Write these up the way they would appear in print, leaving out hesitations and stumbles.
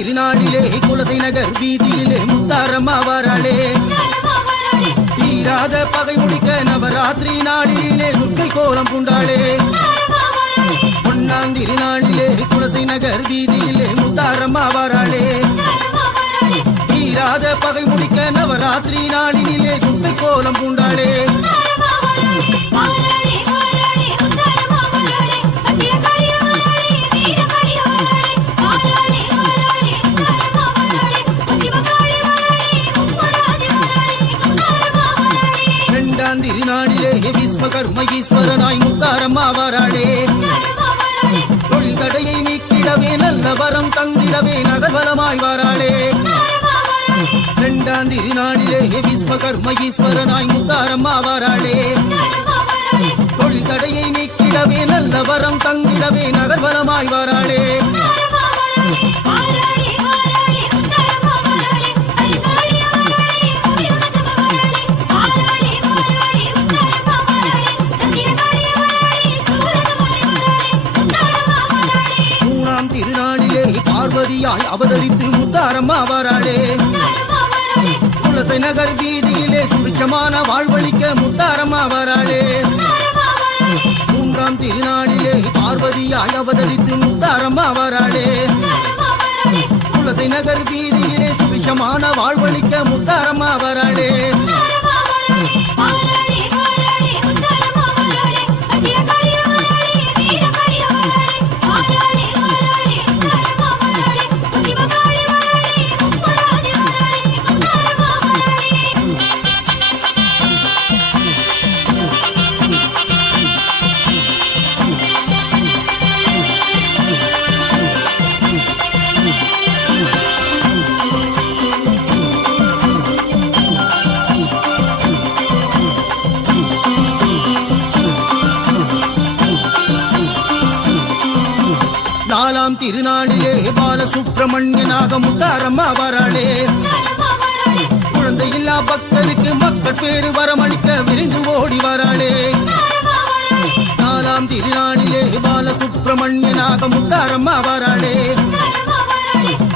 திருநாளிலே குலசை நகர் வீதியிலே முத்தாரம்மா வாராளே தீராத பகை முடிக்க நவராத்திரி நாளிலே துர்க்கை கோலம் பூண்டாளே பொன்னாம் திருநாளிலே குலசை நகர் வீதியிலே முத்தாரம்மா வாராளே தீராத பகை முடிக்க நவராத்திரி நாளிலே துர்க்கை கோலம் பூண்டாளே திருநாளிலே விஸ்வகர்ம ஈஸ்வரனாய் முத்தாரம்மா வாராளே தொழில் தடையை நீக்கிடவே நல்ல வரம் தந்திடவே நகர்வலமாய் வாராளே இரண்டாம் திருநாளிலே விஸ்வகர்ம ஈஸ்வரனாய் முத்தாரம்மா வாராளே தொழில் தடையை நீக்கிடவே நல்ல வரம் தந்திடவே நகர்வலமாய் வாராளே திருநாளிலே பார்வதியாய் அவதரித்து முத்தாரம்மா வாராளே குலசை நகர் வீதியிலே சுபிட்சமான வாழ்வழிக்க முத்தாரம்மா வாராளே மூன்றாம் திருநாளிலே பார்வதியாய் அவதரித்து முத்தாரம்மா வாராளே குலசை நகர் வீதியிலே சுபிட்சமான வாழ்வழிக்க முத்தாரம்மா வாராளே நாலாம் திருநாளிலே பாலசுப்பிரமணியனாக முத்தாரம்மா வாராளே குழந்தையில்லா பக்தருக்கு மக்கள் பேரு வரமளிக்க விரைந்து ஓடி வாராளே நாலாம் திருநாளிலே பாலசுப்பிரமணியனாக முத்தாரம்மா வாராளே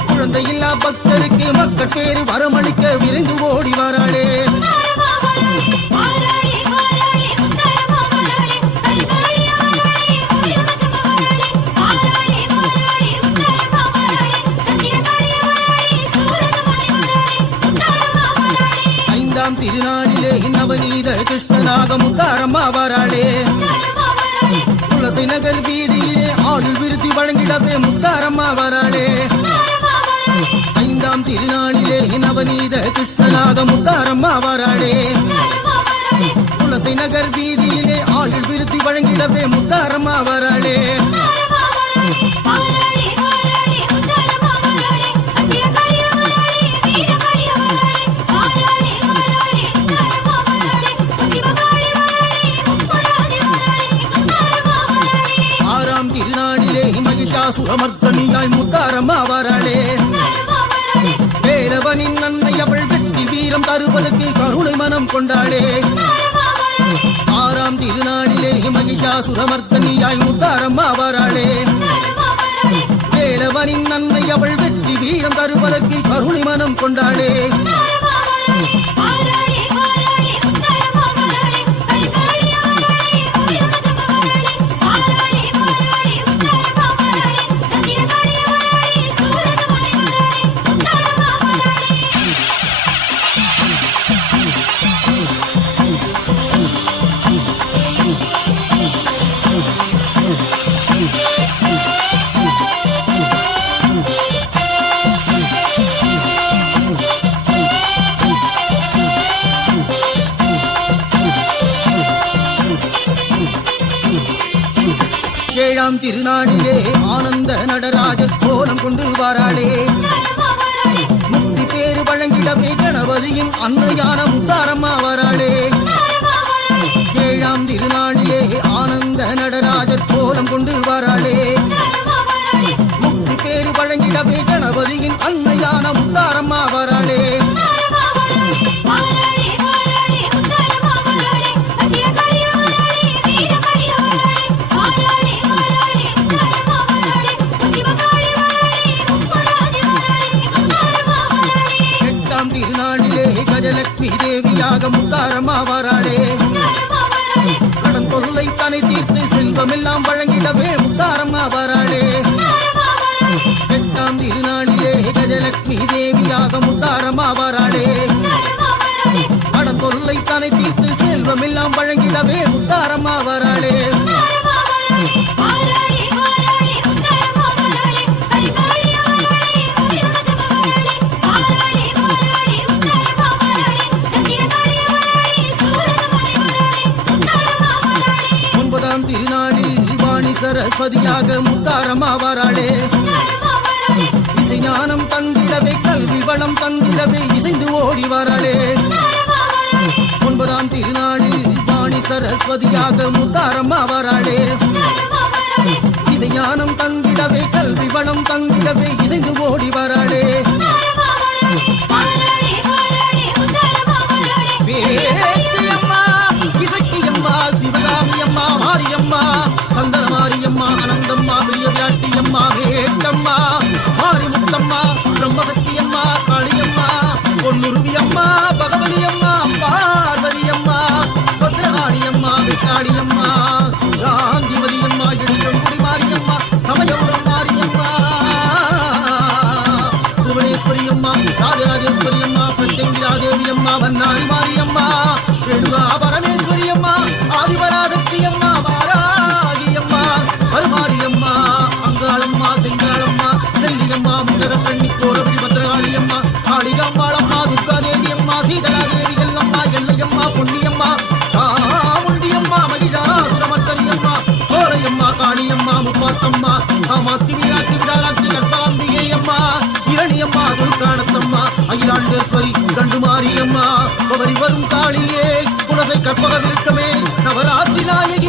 குழந்தையில்லா பக்தருக்கு மக்கள் பேரு வரமளிக்க விரைந்து ஓடி வாராளே திருநாளிலே நவநீத கிருஷ்ணனாக முத்தாரம்மா வாராளே குலசை நகர் வீதியிலே ஆளுள் விருத்தி வழங்கிடவே முத்தாரம்மா வாராளே ஐந்தாம் திருநாளிலே நவநீத கிருஷ்ணனாக முத்தாரம்மா வாராளே குலசை நகர் வீதியிலே ஆளுள் விருத்தி வழங்கிடவே முத்தாரம்மா வாராளே மகிஷாசுரமர்தனியாய் முத்தாரம்மா வாராளே வேலவனின் அன்னை அவள் வெற்றி வீரம் தருவதற்கு கருணை மனம் கொண்டாளே ஆறாம் திருநாளிலே மகிஷாசுரமர்தனியாய் முத்தாரம்மா வாராளே வேலவனின் அன்னை அவள் வெற்றி வீரம் தருவதற்கு கருணை மனம் கொண்டாளே ஏழாம் திருநாளிலே ஆனந்த நடராஜர் கோலம் கொண்டு வாராளே முக்தி பேரு வழங்கிடவே கணபதியின் அன்னையான முத்தாரம்மா வாராளே ஏழாம் திருநாளிலே ஆனந்த நடராஜர் கோலம் கொண்டு வாராளே முக்தி பேரு வழங்கிடவே கணபதியின் அன்னையான முத்தாரம்மா வாராளே தேவியாக முத்தாரம்மா வாராளே கடன் தொல்லை தனை தீர்த்து செல்வமெல்லாம் வழங்கிடவே முத்தாரம்மா வாராளே எட்டாம் திருநாளிலே கஜலட்சுமி தேவியாக முத்தாரம்மா வாராளே கடன் தொல்லை தனை தீர்த்து செல்வமெல்லாம் வழங்கிடவே முத்தாரம்மா வாராளே திருநாளில் வாணி சரஸ்வதியாக முத்தாரம்மா வாராளே இசை ஞானம் தந்திடவே கல்வி வளம் தந்திடவே இசைந்து ஓடி வாராளே ஒன்பதாம் திருநாளில் வாணி சரஸ்வதியாக முத்தாரம்மா வாராளே இசை ஞானம் தந்திடவே கல்வி வளம் தந்திடவே இசைந்து ஓடி வாராளே பேச்சியம்மா இசக்கியம்மா சிவகாமியம்மா மாரியம்மா சந்தன மாரியம்மா அனந்தம்மா பிரிய விராட்டியம்மா வேட்டம்மா மாரிமுத்தம்மா பிரம்மசக்தியம்மா காளியம்மா பொன்னுருவியம்மா பகவதியம்மா பார்வதியம்மா பத்ரகாளியம்மா விட்டாடியம்மா காந்திமதியம்மா எழுந்தங்குடி மாரியம்மா சமயபுரம் மாரியம்மா புவனேஸ்வரியம்மா ராஜராஜேஸ்வரியம்மா பிரத்யங்கிராதேவியம்மா வன்னாரி மாரியம்மா ரேணுகா பரமேஸ்வரியம்மா ஆதிபராசக்தியம்மா வாராகியம்மா கருமாரியம்மா அங்காளம்மா செங்காளம்மா செல்லியம்மா முண்டக கண்ணி கோரபடி பத்ரகாளியம்மா காளிகாம்பாளம்மா துர்காதேவியம்மா சீதலாதேவி எல்லம்மா எல்லையம்மா பொன்னியம்மா சாமுண்டியம்மா மகிஷாசுரமர்த்தனியம்மா கோரையம்மா காளியம்மா முப்பாத்தம்மா காமாட்சி மீனாட்சி விடாலாட்சி கர்ப்பாம்பிகையம்மா இரணியம்மா துர்காணத்தம்மா அகிலாண்டேஸ்வரி கண்டுமாரியம்மா பவரி வரும் காளியே குலசை கற்பக விருக்கமே நவராத்திரி நாயகி